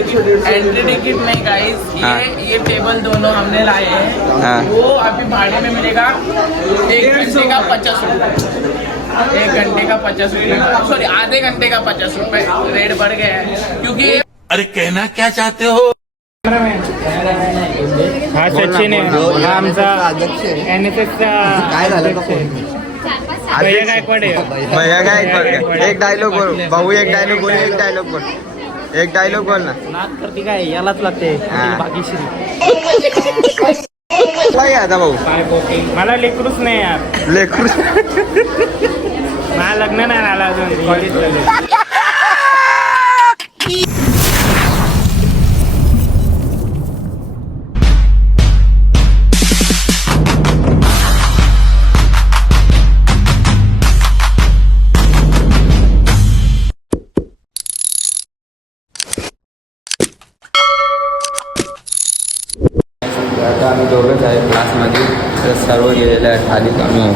Entry ticket नहीं guys हाँ। ये ये टेबल दोनों हमने लाए हैं। हाँ। वो अभी भाड़े में मिलेगा एक घंटे का पचास रुपये एक घंटे का पचास रुपये सॉरी आधे घंटे का पचास रुपये रेट बढ़ गया है। क्योंकि अरे कहना क्या चाहते हो? हा सचिन आहे हा। आमचा एन एस एसचा काय झालं भैया गायकवाड एक डायलॉग बोल। भाऊ एक डायलॉग बोल एक डायलॉग बोल। एक डायलॉग बोल ना. नाक करते काय? यालाच लागते. हा. भाग्यश्री. काय आता भाऊ. मला लेकरूच नाही यार. लेकरू मला लग्न नाही झालं अजून. कॉलेज आता आम्ही दोघंच आहे क्लासमध्ये. तर सर्व गेलेले आहे खाली. आम्ही आहे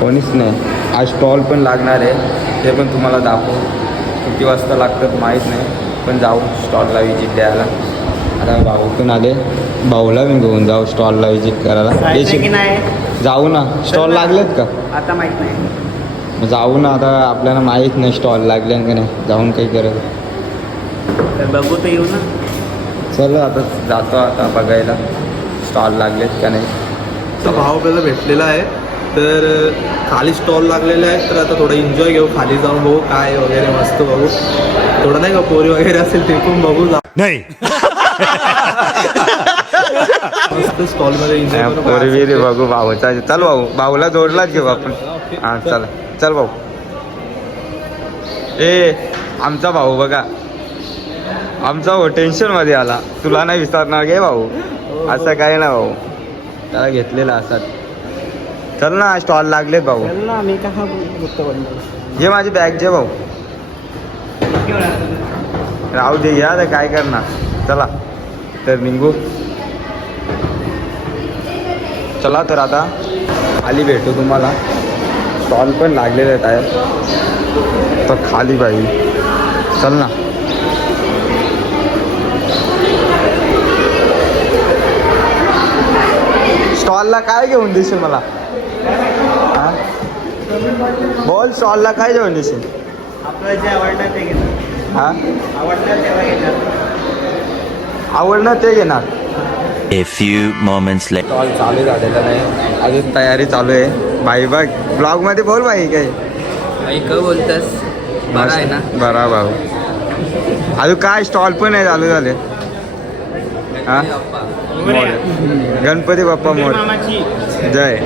कोणीच नाही. आज स्टॉल पण लागणार आहे. ते पण तुम्हाला दाखवू. किती वाजता लागतं माहीत नाही. पण जाऊ स्टॉलला विजिट द्यायला. आता भाऊ पण आले. भाऊला मी घेऊन जाऊ स्टॉलला विजिट करायला. जाऊ ना. स्टॉल लागलेत का? आता माहीत नाही. जाऊ ना. आता आपल्याला माहीत नाही स्टॉल लागले का नाही. जाऊन काही करत तर बघू तर येऊ ना. चल आता जातो आता बघायला. स्टॉल लागलेत का नाही? तो भाव आपल्याला भेटलेला आहे. तर खाली स्टॉल लागलेले आहेत तर आता थोडं एन्जॉय घेऊ. खाली जाऊन बघू काय वगैरे मस्त बघू. थोडं नाही का पोरी वगैरे असेल ते पण बघू जाऊ नहीं. एन्जॉय करू बघू भाऊचा. चल भाऊ भाऊला जोडलाच घेऊ आपण. हा चल. चल भाऊ. ए आमचा भाऊ बघा. आमचा भाऊ टेन्शनमध्ये आला. तुला नाही विचारणार घे भाऊ. असं काही ना भाऊ. त्याला घेतलेला असा. चल ना स्टॉल लागलेत भाऊ. ना मी घे माझी बॅग घे भाऊ. राहू दे या रे काय करणार. चला तर निघू. चला तर आता खाली भेटू तुम्हाला. स्टॉल पण लागलेले आहेत. आहे तर खाली बाई. चल ना. स्टॉलला काय घेऊन देशील मला? हा? बोल स्टॉलला काय घेऊन देशील? आपल्याला जे आवडणार ते घेणार. हा? आवडणार तेव्हा घेणार. आवडणार ते घेणार. A few moments later. Stall चालू झालेला नाही. अजून तयारी चालू आहे. बाई बघ ब्लॉगमध्ये बोल बाई काही. काय बोलतस? बरं आहे ना? बरा भाऊ अजून काय? स्टॉल पण नाही चालू झाले. हा. गणपती बाप्पा मोर. मामाची. जय.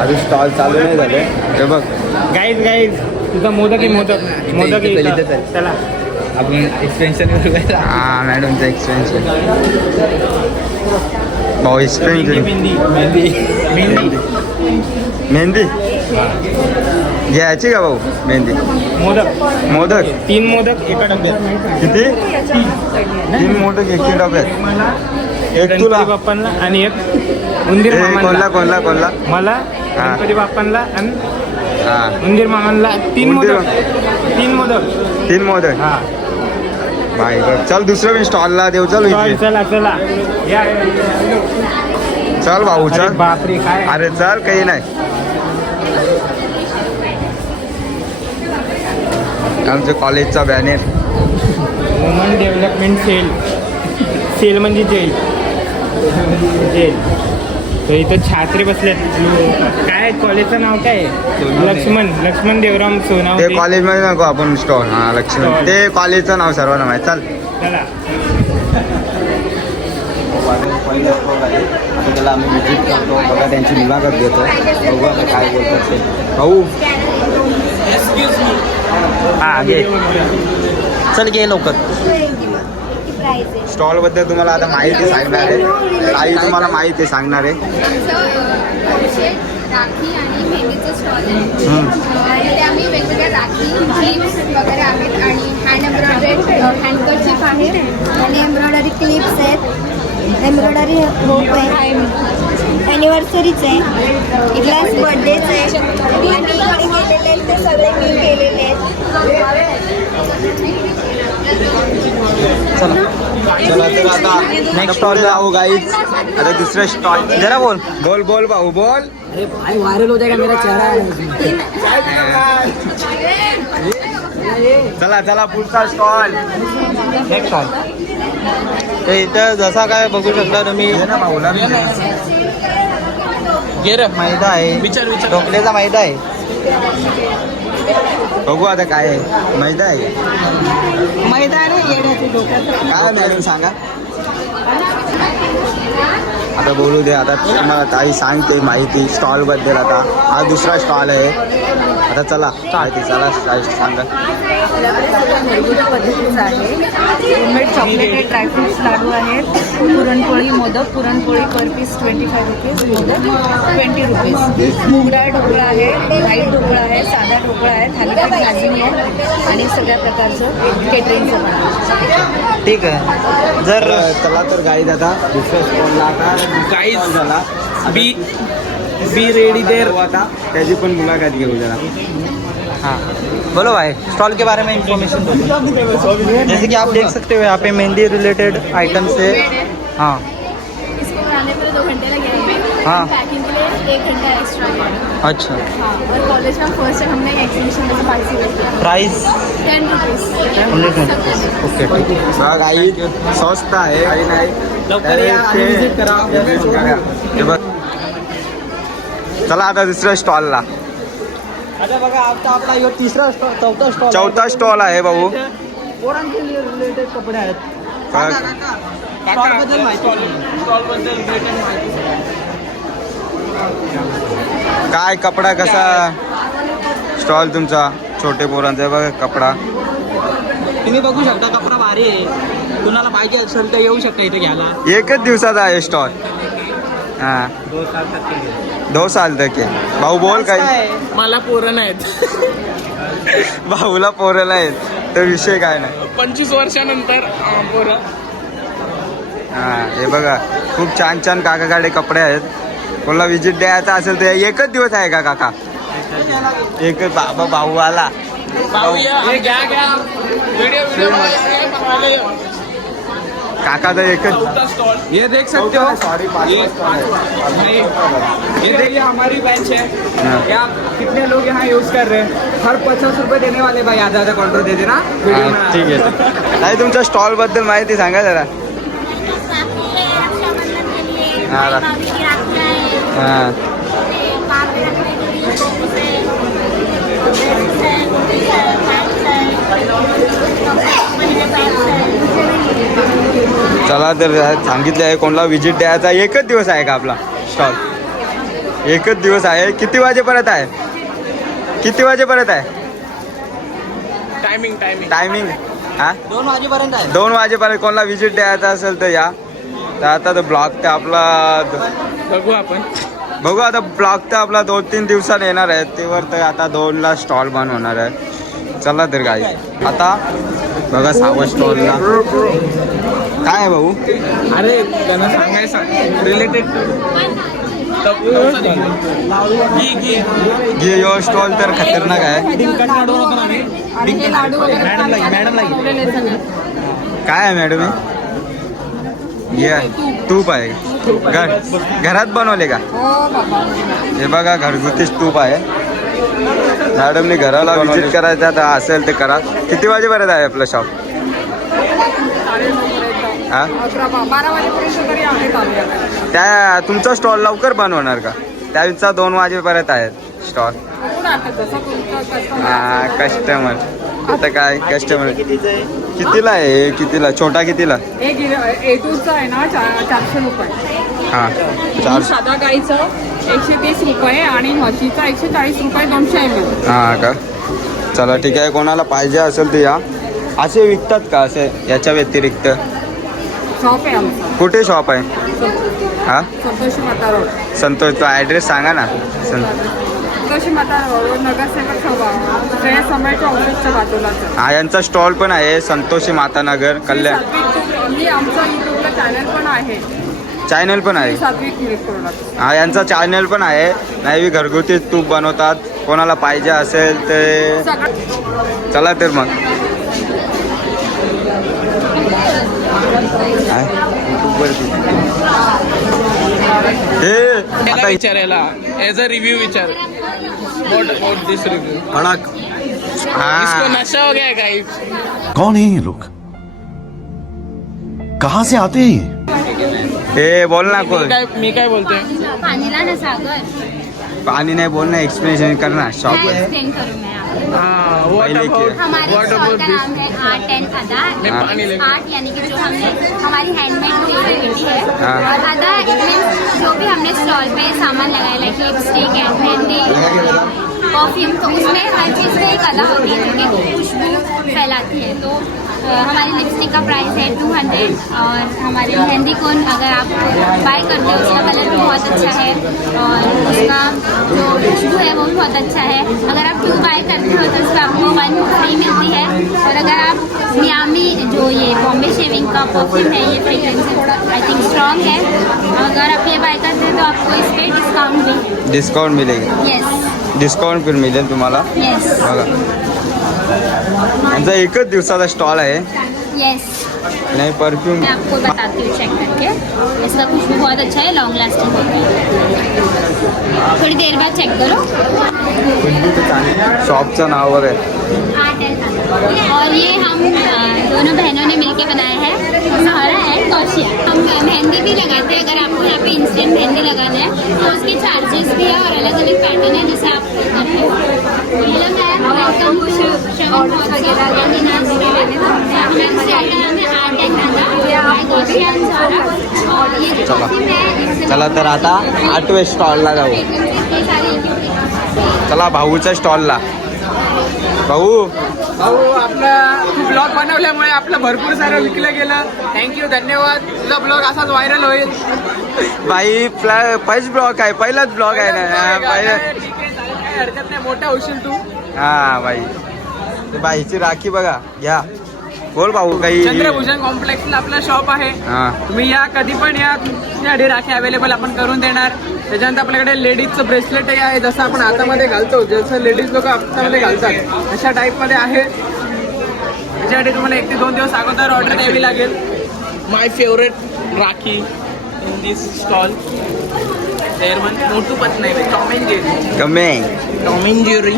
अजून स्टॉल चालू नाही झाले. हे बघ. गाईज गाईज तुझा मोदक आहे मोदक. मोदक आहे. चला. आपण एक्सटेन्शन हा मॅडमचा एक्सपेन्शन भाऊ एक्सपेन्शन मेहंदी. मेहंदी. मेहंदी? घ्यायची का भाऊ मेहंदी? मोदक. मोदक. तीन मोदक एका डब्यात. किती? तीन मोदक एक डब्यात एक तुला. बाप्पांना आणि एक उंदीर कोणला कोणला कोणला? मला हा. गणपती बाप्पांना आणि उंदीर मामांना. तीन मोदक. तीन मोदक. तीन मोदक? हा. बघ चल दुसरं मी स्टॉलला देऊ चल चल चला चला. या. चल भाऊ चल. बापरे काय? अरे चल काही नाही. आमच्या कॉलेजचा banner woman development cell cell म्हणजे जेल जेल तर इथं छात्रे बसलेत. काय कॉलेजचं नाव काय? आहे? लक्ष्मण. लक्ष्मण देवराम ते सोनावते कॉलेजमध्ये नको आपण स्टॉल हा लक्ष्मण. ते कॉलेजचं नाव सर्वांना माहिती. चल. चला. पहिलं स्टॉल आहे आता त्याला आम्ही विजिट करतो बघा त्यांची मुलाखत घेतो बघू आता काय बोलतात ते भाऊ हा चल घे लवकर. स्टॉलबद्दल तुम्हाला आता माहिती सांगणार आहे. काही तुम्हाला माहिती सांगणार आहे. राखी आणि मेहंदीचं स्टॉल आहे आम्ही वेगवेगळ्या राखी क्लिप्स वगैरे आहेत आणि हँड एम्ब्रॉयडरी हँडकर्चिप आहे. आणि एम्ब्रॉयडरी क्लिप्स आहेत. एम्ब्रॉयडरी होप आहे. ॲनिव्हर्सरीच आहे. ग्लास बर्थडेच आहे. आणि ते सगळे मी केलेले आहेत. चला. तर आता नेक्स्ट स्टॉल जाऊ गाईज आता दुसरं स्टॉल जरा बोल. बोल बोल भाऊ बोल. चला चला पुढचा स्टॉल नेक्स्ट स्टॉल ते इथं जसा काय बघू शकता तुम्ही. ना भाऊला घे रे. मैदा आहे. विचार विचार. ढोकळेचा मैदा आहे. बघू आता काय आहे. मैदा आहे. काय मॅडम सांगा. आता बोलू दे आता तुम्हाला काही सांगते माहिती स्टॉलबद्दल आता. हा दुसरा स्टॉल आहे. आता चला माहिती चला काय सांगा. घरगुती पद्धतीचं आहे होममेड चॉकलेटेड ड्रायफ्रुट्स लाडू आहेत. Puranpoli modak puranpoli per piece twenty five rupees modak twenty rupees मुगडाळ dhokla आहे ढोकळा आहे साधा ढोकळा आहे थालीपीठ भाजी आहे आणि सगळ्या प्रकारचं केटरिंगचं ठीक आहे. जर चला तर गाईज आता दुसऱ्या स्टॉलला आता. Guys. बी बी रेडी देर त्याची पण मुलाखत घेऊ जरा। हाँ। बोलो भाई स्टॉल के बारे में इंफॉर्मेशन दो। जैसे कि आप देख सकते हो यहाँ पे मेहंदी रिलेटेड आइटम्स है हाँ। इसको बनाने में दो घंटे लगेंगे हाँ। पैकिंग के लिए एक घंटा एक्स्ट्रा अच्छा। हाँ और कॉलेज में फ़र्स्ट टाइम हमने एग्जीबिशन में पार्टिसिपेट किया। प्राइस टेन रुपीज़ ओके ठीक है। लवकर या आणि visit करा. हे बघ. चला आता दुसऱ्या स्टॉलला आता बघा आता आपला ह्यो तिसरा स्टॉल चौथा स्टॉल चौथा स्टॉल आहे भाऊ. पोरांचे रिलेटेड कपडे आहेत. स्टॉलबद्दल माहिती. स्टॉलबद्दल भेटेल माहिती. काय कपडा कसा? स्टॉल तुमचा छोटे पोरांचा. बघा कपडा. तुम्ही बघू शकता कपडा भारी आहे. कुणाला पाहिजे असेल तर येऊ शकता इथे घ्यायला. एकच दिवसाचा आहे स्टॉल हा. दो साल तक आहे. भाऊ बोल काय? मला पोरं नाहीत. भाऊला पोरला आहेत तर विषय काय नाही. पंचवीस वर्षानंतर पोरं. हा हे बघा. खूप छान छान काकाकडे कपडे आहेत. कोणाला विजिट द्यायचा असेल तर एकच दिवस आहे का काका? एकच बाबा भाऊ आला भाऊ घ्या घ्या. व्हिडिओ व्हिडिओ एकच. चौथा स्टॉल ये देख सकते हो. सॉरी ये देखिए हमारी बेंच है. हाँ। क्या कितने लोग यहाँ यूज कर रहे हैं? हर पचास रुपए देने वाले भाई आधा आधा काउंटर दे देना। ठीक आहे नाही तुमच्या स्टॉलबद्दल माहिती सांगा जरा. हा हा. चला तर सांगितलं आहे कोणाला विजिट द्यायचा एकच दिवस आहे का आपला स्टॉल एकच दिवस आहे. किती वाजेपर्यंत आहे? किती वाजेपर्यंत आहे? टाइमिंग टाइमिंग टायमिंग हा? दोन वाजेपर्यंत आहे. दोन वाजेपर्यंत कोणाला विजिट द्यायचा असेल तर या. तर आता तो ब्लॉग तर आपला बघू आपण. बघू आता ब्लॉग तर आपला दोन तीन दिवसात येणार आहे. तेवर तर आता दोनला स्टॉल बंद होणार आहे. चला तर काय आता बघा सहावा स्टॉलला काय आहे भाऊ? अरे त्यांना सांगायचं रिलेटेड घी यो स्टॉल तर खतरनाक आहे. काय आहे मॅडम? हे? ये तूप आहे. घर घरात बनवले का? हो बाबा. हे बघा घरगुती तूप आहे. मॅडमने घराला विजिट करायचा तर असेल ते करा. किती वाजेपर्यंत आहे आपलं शॉप हा? अकरा बा- बारा वाजेपर्यंत तरी आहेत आम्ही त्या तुमचा स्टॉल लवकर बंद होणार का? त्यांचा दोन वाजेपर्यंत आहे स्टॉल बघून आता जसं तुमचं हा कस्टमर आता काय कस्टमर कितीला आहे? कितीला? छोटा कितीला? हे. गिर- ए टूचं आहे ना चा- चारशे रुपये हा चार. साधा गाईचं एकशे तीस रुपये आणि म्हशीचा एकशे चाळीस रुपये दोनशे एम एल हा का? चला ठीक आहे. कोणाला पाहिजे असेल ते या. असे विकतात का? असे याच्या व्यतिरिक्त? शॉप आहे आमचा. कुठे शॉप आहे? हा? संतोषी माता रोड. संतोषचा ॲड्रेस सांगा ना. संत संतोषी माता रोड नगरसेवक सभा श्रेय समाजच्या ऑफिसच्या बाजूलाच. आहे. हा यांचा स्टॉल पण आहे संतोषी मातानगर कल्याण. सात्विक मी आमचा युट्यूबला चॅनल पण आहे. चॅनल पण आहे. सात्विक मिल्क प्रोडक्ट हा यांचा चॅनल पण आहे. नाही घरगुती तूप बनवतात. कोणाला पाहिजे असेल ते चला तर मग काय? YouTubeवरती. हे त्याला आता विचारायला. एज अ रिव्ह्यू विचार वॉट अबाउट दिस रिव्ह्यू कडक इसको हा नशा हो गया गाइस कौन है ये लोग? कहाँ से आते हैं ये? हे बोल ना मी कोण काय मी काय बोलतोय पाणीला ना सागर। पाणी नाही बोल ना एक्सप्लेनेशन कर ना शॉप मैं एक्सप्लेन करूँ मैं आपको? हाँ व्हाट पहले अबाउट क्या? हमारे व्हाट स्टॉल अबाउट का दिस नाम है आर्ट एंड अदा मैं पानी ले आर्ट यानी कि जो हमने हमारी हैंडमेड क्रिएटिविटी है हाँ। और अदा मीन्स जो भी हमने स्टॉल पे सामान लगाया like lipstick and mehndi perfume तो उसमें हर चीज़ में एक अदा होती है जो कि खुशबू फैलाती है। तो अ, हमारी लिपस्टिक का प्राइस है टू हंड्रेड और हमारी मेहंदी कोन अगर आप बाय करते हो उसका कलर भी बहुत अच्छा है और उसका जो खुशबू है वो भी बहुत अच्छा है। अगर आप टू बाय करते हो तो उसका आपको वन फ्री मिलती है। और अगर आप मियामी जो ये बॉम्बे शेविंग का परफ्यूम है ये फ्रेग्रेंस थोड़ा आई थिंक स्ट्रॉन्ग है। अगर आप ये बाय करते हैं तो आपको इस पर डिस्काउंट भी। डिस्काउंट मिळेल यस डिस्काउंट पण मिळेल तुम्हाला। यांचा एकच दिवसाचा स्टॉल आहे. येस नाही परफ्यूम मैं आपको बताती हूँ चेक करके. इसका खुशबू बहुत अच्छा है लॉन्ग लास्टिंग होता है थोड़ी देर बाद चेक करो. शॉपचं नाव वगैरे। और ये हम अ, दोनों बहनों ने मिलके बनाया है सहारा एंड कौशिया हम मेहंदी भी लगाते हैं अगर आपको यहाँ पे इंस्टेंट मेहंदी लगाना है तो उसके चार्जेस भी है और अलग अलग पैटर्न है जैसे आप करते हो हेलो मैम वेलकम श्रवण वगैरह यानी नाच के लिए हमारे स्टॉल का नाम है art and Ada by Kaushiya and Sahara और ये जो चला. perfume है इससे चला तर आता आठवे स्टॉलला जाऊ ये सारी एक ही चला भाऊच्या स्टॉलला भाऊ. भाऊ आपला तू ब्लॉग बनवल्यामुळे आपलं भरपूर सारं विकलं गेलं. थँक्यू धन्यवाद. तुझा ब्लॉग असाच व्हायरल होईल. बाई फर्स्ट ब्लॉक आहे पहिलाच ब्लॉक आहे ना. पहिला हरकत नाही. मोठा होशील तू. हा बाई. बाईची राखी बघा. घ्या. बोल भाऊ काही चंद्रभूषण कॉम्प्लेक्सला आपलं शॉप आहे. हा. तुम्ही या कधी पण या. तुमच्यासाठी राखी अवेलेबल आपण करून देणार. त्याच्यानंतर आपल्याकडे लेडीजचं ब्रेसलेटही आहे. जसं आपण हातामध्ये घालतो जसं लेडीज लोक हातामध्ये घालतात अशा टाईपमध्ये आहे. त्याच्यासाठी तुम्हाला एक ते दोन दिवस अगोदर ऑर्डर द्यावी लागेल. My favourite rakhi in this stall there one Motu Patlu Tom and Jerry कमी Tom and Jerry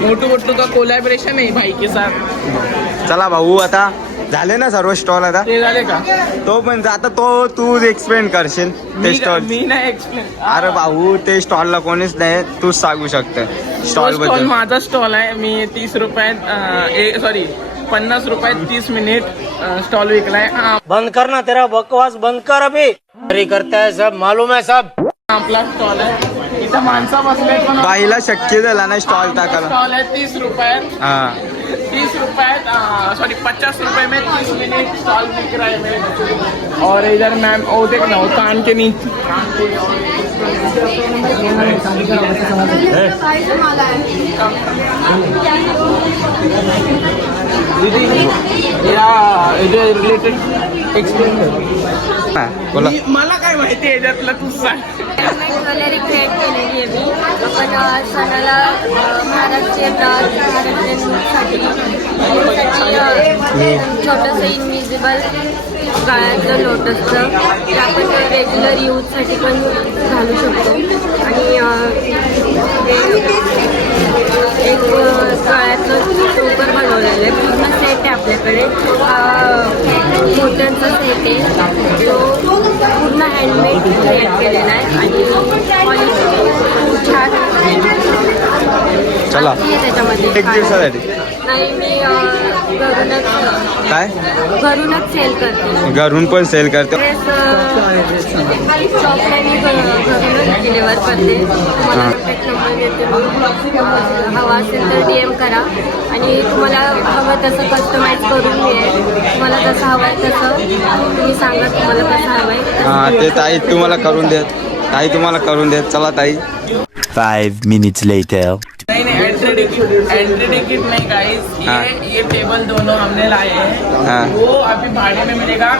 Motu Motu का कोलॅबरेशन आहे भाई के साथ चला भाऊ आता झाले ना सर्व स्टॉल आता? ते झाले का? तो पण आता तो तू एक्सप्लेन करशील ते स्टॉल मी नाही एक्सप्लेन अरे भाऊ ते स्टॉलला कोणीच नाही तूच सांगू शकते. स्टॉल स्टॉलबद्दल. माझा स्टॉल आहे. मी तीस रुपयात सॉरी पन्नास रुपयात तीस मिनिट स्टॉल विकलाय. बंद करना तेरा बकवास बंद कर अभी. अरे करता है सब मालूम है सब. आपला स्टॉल आहे. इथं माणसं बसले पण बाईला शक्य झाला नाही स्टॉल टाकायला. स्टॉल आहे तीस रुपयात हा. तीस रुपयात सॉरी पचास रुपए में तीस मिनट स्टॉल बिक रहा है मेरे. और इधर मैम ओ देख ना कान के नीचे। दीदी या रिलेटेड एक्सप्लेन हा, बोला. मला काय माहिती आहे याच्यातलं तू सांग. ज्वेलरी क्रिएट केलेली आहे मी. आपण अ, सणाला अ, महाराष्ट्रीयन नाच महाराष्ट्रीयन लूकसाठी लूकसाठी छोटंसं इनविजिबल गळ्यातलं लोटसचं ते आपण रेग्युलर यूजसाठी पण घालू शकतो. आणि अ, हे एक अ, गळ्यातलं चोकर बनवलेलं आहे. सेट आहे आपल्याकडे. मोत्यांचा सेट आहे. तो पूर्ण हँडमेड क्रिएट केलेला आहे. आणि छान चला. एक दिवसासाठी. नाही मी अ, घरूनच काय? घरूनच सेल करते. घरून पण सेल करते. ड्रेस शॉपला मी घ- घरूनच डिलिव्हर करते. तुम्हाला कॉन्टॅक्ट नंबर देते मी. हवा असेल तर डी एम करा. आणि तुम्हाला हवं तसं कस्टमाइज करून मिळेल तुम्हाला जसं हवं आहे तसं. तुम्ही सांगा तुम्हाला कसं हवं आहे हा ते ताई तुम्हाला करून देत. ताई तुम्हाला करून देत. चला ताई. Five minutes later. Entry ticket नहीं गाइस हाँ। ये ये टेबल दोनों हमने लाए हैं। हाँ। वो अभी भाड़े में मिलेगा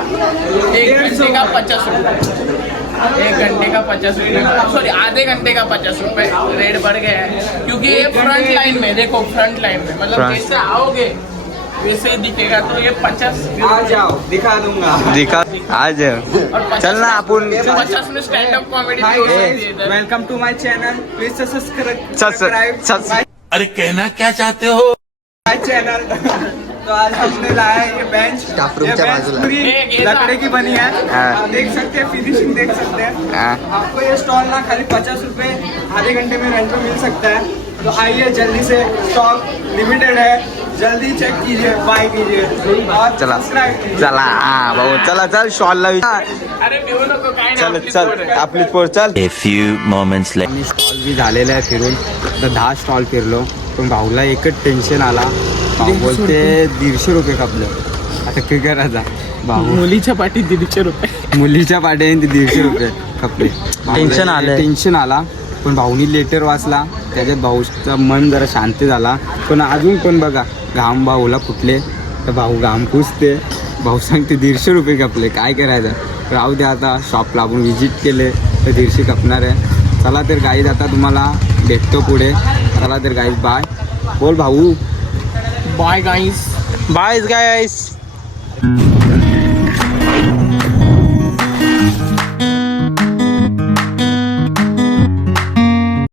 एक घंटे का पचास रुपये एक घंटे का पचास रुपये सॉरी आधे घंटे का पचास रुपये रेट बढ़ गया है। क्योंकि ये फ्रंट लाइन में देखो फ्रंट लाइन में। मतलब. जैसे आओगे? वैसे दिखेगा तो ये पचास आ जाओ दिखा दूँगा। दिखा आज चल ना आपण पचास में stand up comedy. Welcome to my channel please subscribe अरे कहना क्या चाहते हो? चैनल तो आज हमने लाया है ये बेंच ये बेंच पूरी लकड़ी लकड़े की बनी है. हाँ। आप देख सकते हैं फिनिशिंग देख सकते हैं. हाँ। आपको ये स्टॉल ना खाली पचास रूपए आधे घंटे में रेंट पे मिल सकता है. तो आइए जल्दी से स्टॉक लिमिटेड है. जल्दी चेक कीजिए बाय कीजिए। और चला। चला हा भाऊ चला चल नको काय चल नाही चल आपली पोर चल. A few moments later. आम्ही स्टॉल बी झालेले आहे फिरून. तर दहा स्टॉल फिरलो. पण भाऊला एकच टेन्शन आला. भाऊ बोलते दीडशे रुपये खपलं आता काय करायचा भाऊ. मुलीच्या पाठी दीडशे रुपये. मुलीच्या ते दीडशे रुपये खपले टेन्शन आलंय. टेन्शन आला. पण भाऊनी लेटर वाचला. त्याच्यात भाऊचं मन जरा शांत झाला. पण अजून पण बघा? घाम भाऊला फुटले तर भाऊ घाम पुसते. भाऊ सांगते दीडशे रुपये खपले काय करायचं? राहू दे आता शॉपला आपण व्हिजिट केले तर दीडशे खपणार आहे. चला तर गाईज आता तुम्हाला भेटतो पुढे. चला तर गाईज बाय बोल भाऊ. बाय गाईस बाय गाईस